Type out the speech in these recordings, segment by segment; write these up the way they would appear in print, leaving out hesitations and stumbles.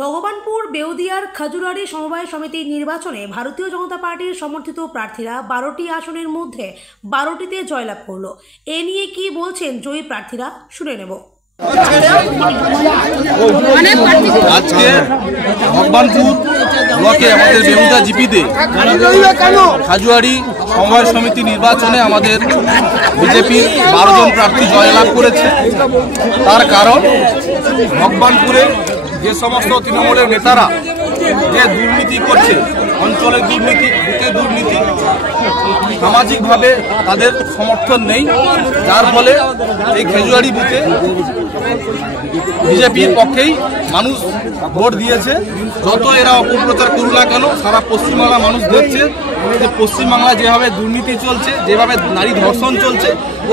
ভগবানপুর বেউদিয়ার খাজুরারি সমবায় সমিতির নির্বাচনে ভারতীয় জনতা পার্টির সমর্থিত প্রার্থীরা ১২টি আসনের মধ্যে ১২টিতে জয়লাভ করল। এ নিয়ে কি বলছেন জয়ী প্রার্থীরা শুনে নেব। আজকে ভগবানপুর ব্লকে আমাদের বেউদা জিপিতে খাজুয়ারি সমবায় সমিতি নির্বাচনে আমাদের বিজেপির ১২ জন প্রার্থী জয়লাভ করেছে। তার কারণ ভগবানপুরে যে সমস্ত তৃণমূলের নেতারা যে দুর্নীতি করছে, অঞ্চলের দুর্নীতি, বুথের দুর্নীতি, সামাজিকভাবে তাদের সমর্থন নেই, যার ফলে এই খেজুয়ারি বুথে বিজেপির পক্ষেই মানুষ ভোট দিয়েছে। যত এরা অপপ্রচার করুক না কেন, সারা পশ্চিমবাংলা মানুষ দেখছে যে পশ্চিমবাংলা যেভাবে দুর্নীতি চলছে, যেভাবে নারী ধর্ষণ চলছে,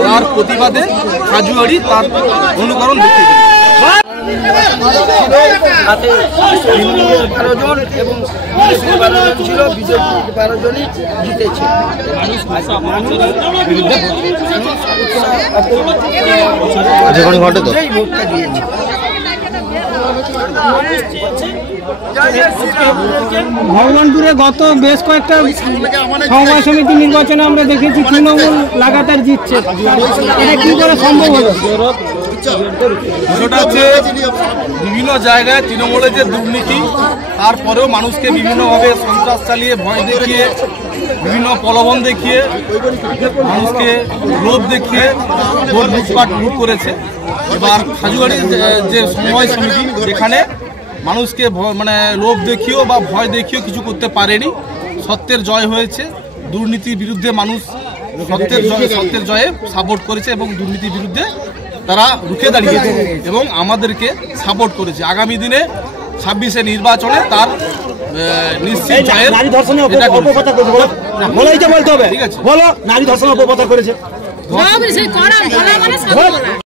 তার প্রতিবাদে খাজুয়ারি তার অনুকরণ দেখতে ছিল, বিজেপি ১২ জনই জিতেছে। ভোটটা দিয়েছে। ভগবানপুরে গত বেশ কয়েকটা সমবায় সমিতি নির্বাচনে আমরা দেখেছি তৃণমূল লাগাতার জিতছে, এটা কি করে সম্ভব হলো? বিষয়টা হচ্ছে বিভিন্ন জায়গায় তৃণমূলের যে দুর্নীতি, তারপরেও মানুষকে বিভিন্নভাবে সন্ত্রাস চালিয়ে, ভয় দেখিয়ে, বিভিন্ন প্রলোভন দেখিয়ে, মানুষকে লোভ দেখিয়ে ভোট লুট করেছে। এবার খাজুয়ারির যে সমবায় সমিতি, যেখানে মানুষকে লোভ দেখিয়েও বা ভয় দেখিয়েও কিছু করতে পারেনি, সত্যের জয় হয়েছে। দুর্নীতির বিরুদ্ধে মানুষ সত্যের জয়ে সাপোর্ট করেছে এবং দুর্নীতির বিরুদ্ধে তারা রুখে দাঁড়িয়েছে এবং আমাদেরকে সাপোর্ট করেছে। আগামী দিনে ২৬শে নির্বাচনে তার নিশ্চিত জয়ের ঠিক আছে। নারী ধর্ষণ অপপ্রচার করেছে।